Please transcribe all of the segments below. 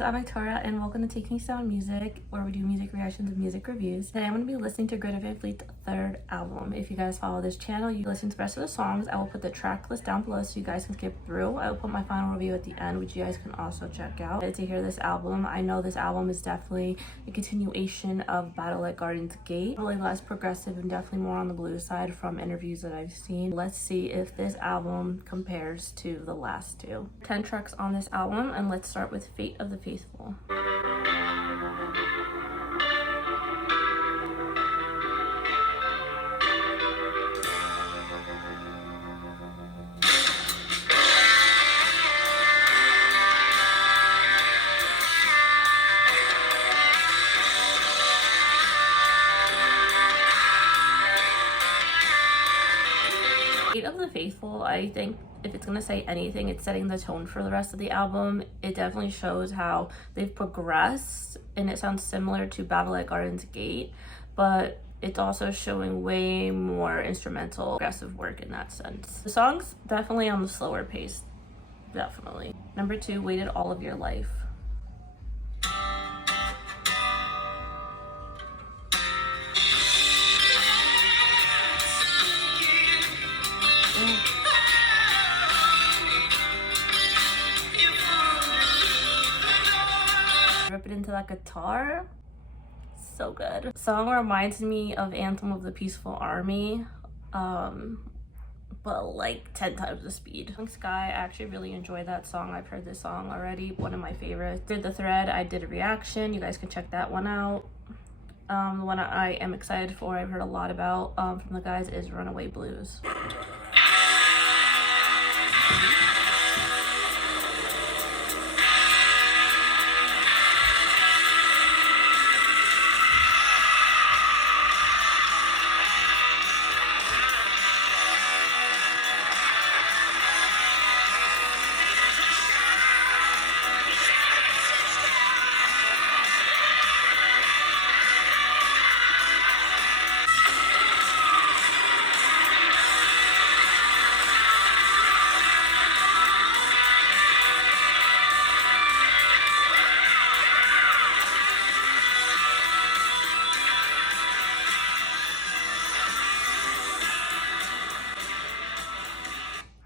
I'm Victoria and welcome to Taking Sound Music, where we do music reactions and music reviews. Today I'm going to be listening to Greta Van Fleet's third album. If you guys follow this channel, you listen to the rest of the songs. I will put the track list down below so you guys can skip through. I will put my final review at the end, which you guys can also check out. To hear this album, I know this album is definitely a continuation of Battle at Garden's Gate. Really less progressive and definitely more on the blues side from interviews that I've seen. Let's see if this album compares to the last two. 10 tracks on this album, and let's start with Fate of the Faithful. Fate of the Faithful, I think if it's gonna say anything, it's setting the tone for the rest of the album. It definitely shows how they've progressed, and it sounds similar to Battle at Garden's Gate, but it's also showing way more instrumental aggressive work in that sense. The song's definitely on the slower pace, definitely. Number 2, Waited All of Your Life. Rip it into that guitar, so good. The song reminds me of Anthem of the Peaceful Army, but like 10 times the speed. Sky, I actually really enjoyed that song. I've heard this song already, one of my favorites. Did the thread, I did a reaction, you guys can check that one out. The one I am excited for, I've heard a lot about from the guys, is Runaway Blues.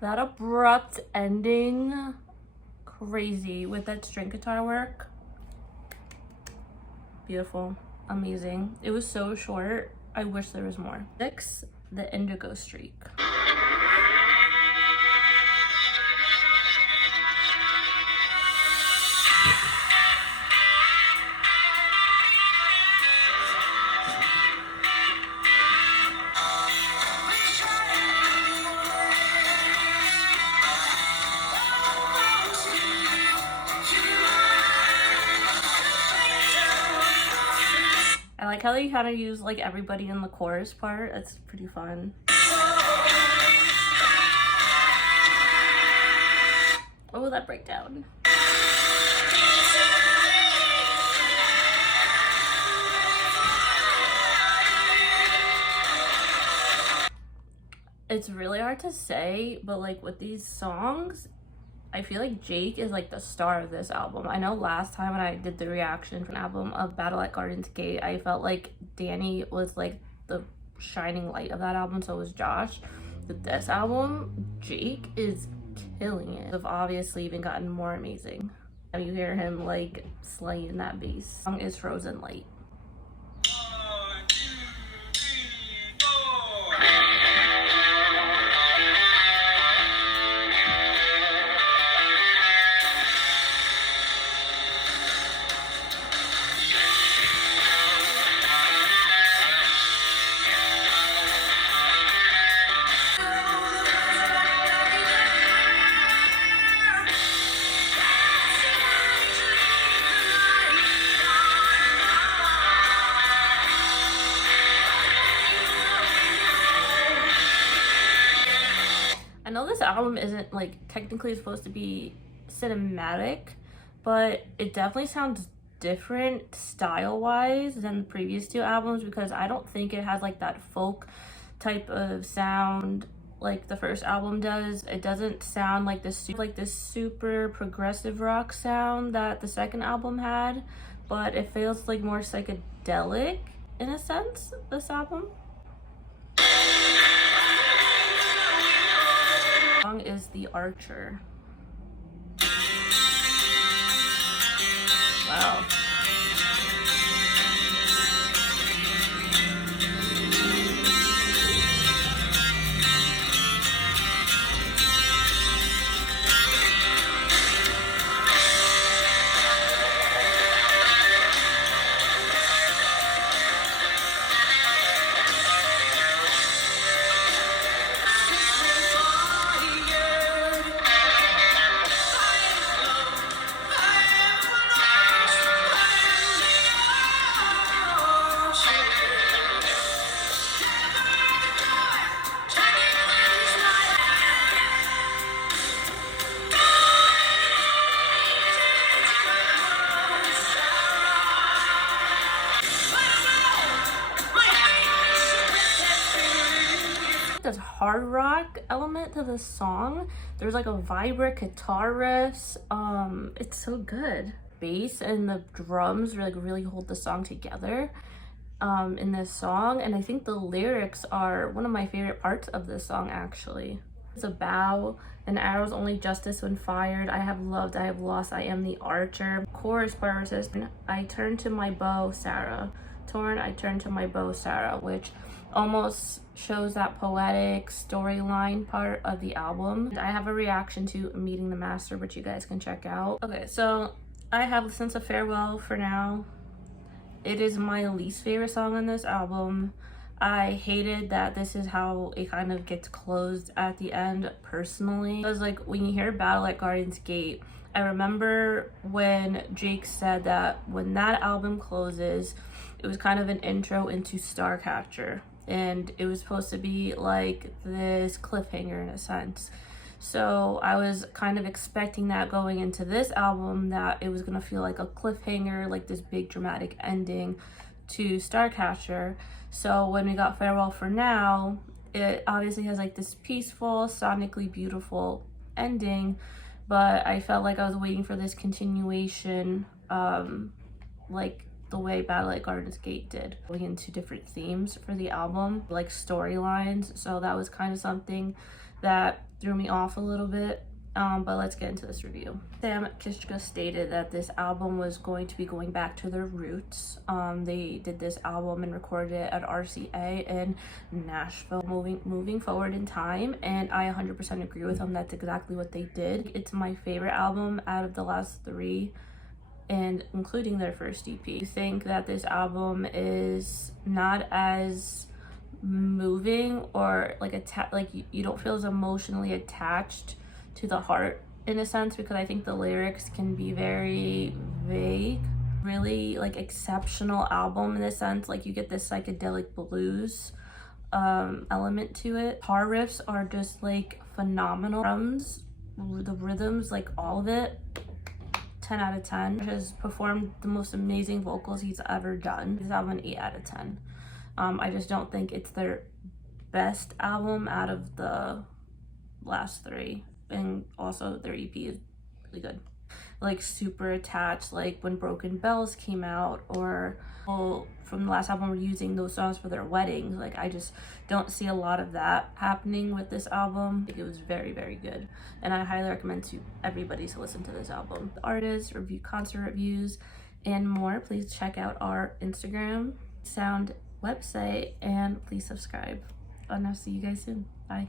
That abrupt ending, crazy with that string guitar work. Beautiful, amazing. It was so short. I wish there was more. 6, The Indigo Streak. I like how they kind of use like everybody in the chorus part. That's pretty fun. Oh, that breakdown. It's really hard to say, but like with these songs, I feel like Jake is like the star of this album. I know last time when I did the reaction for an album of Battle at Garden's Gate, I felt like Danny was like the shining light of that album, so was Josh. With this album, Jake is killing it. They've obviously even gotten more amazing. And you hear him like slaying that bass. The song is Frozen Light. I know this album isn't like technically supposed to be cinematic, but it definitely sounds different style wise than the previous two albums, because I don't think it has like that folk type of sound like the first album does. It doesn't sound like this super progressive rock sound that the second album had, but it feels like more psychedelic in a sense, this album. The song is The Archer. Wow. There's hard rock element to the song. There's like a vibrant guitar riffs. It's so good. Bass and the drums really hold the song together in this song, and I think the lyrics are one of my favorite parts of this song actually. It's a bow, an arrow's only justice when fired. I have loved, I have lost, I am the archer. Chorus part says, I turn to my bow, Sarah. Torn, I turn to my bow, Sarah, which almost shows that poetic storyline part of the album. I have a reaction to Meeting the Master, which you guys can check out. Okay, so I have listened to Farewell for now. It is my least favorite song on this album. I hated that this is how it kind of gets closed at the end personally. Because like when you hear Battle at Garden's Gate, I remember when Jake said that when that album closes, it was kind of an intro into Starcatcher, and it was supposed to be like this cliffhanger in a sense. So I was kind of expecting that going into this album, that it was gonna feel like a cliffhanger, like this big dramatic ending to Starcatcher. So when we got Farewell for Now, it obviously has like this peaceful, sonically beautiful ending, but I felt like I was waiting for this continuation, like the way Battle at Garden's Gate did, going into different themes for the album, like storylines. So that was kind of something that threw me off a little bit. But let's get into this review. Sam Kishka stated that this album was going to be going back to their roots. They did this album and recorded it at RCA in Nashville, moving forward in time, and I 100% agree with them. That's exactly what they did. It's my favorite album out of the last three, and including their first EP. I think that this album is not as moving, or like you don't feel as emotionally attached to the heart in a sense, because I think the lyrics can be very vague. Really like exceptional album in a sense, like you get this psychedelic blues element to it. Guitar riffs are just like phenomenal. Drums, the rhythms, like all of it, 10 out of 10. Has performed the most amazing vocals he's ever done. This album, 8 out of 10. I just don't think it's their best album out of the last three, and also their EP is really good. Like super attached, like when Broken Bells came out, or from the last album were using those songs for their weddings. Like I just don't see a lot of that happening with this album. It was very good, and I highly recommend to everybody to listen to this album. The artists, review concert reviews, and more. Please check out our Instagram, sound website, and please subscribe. And I'll see you guys soon. Bye.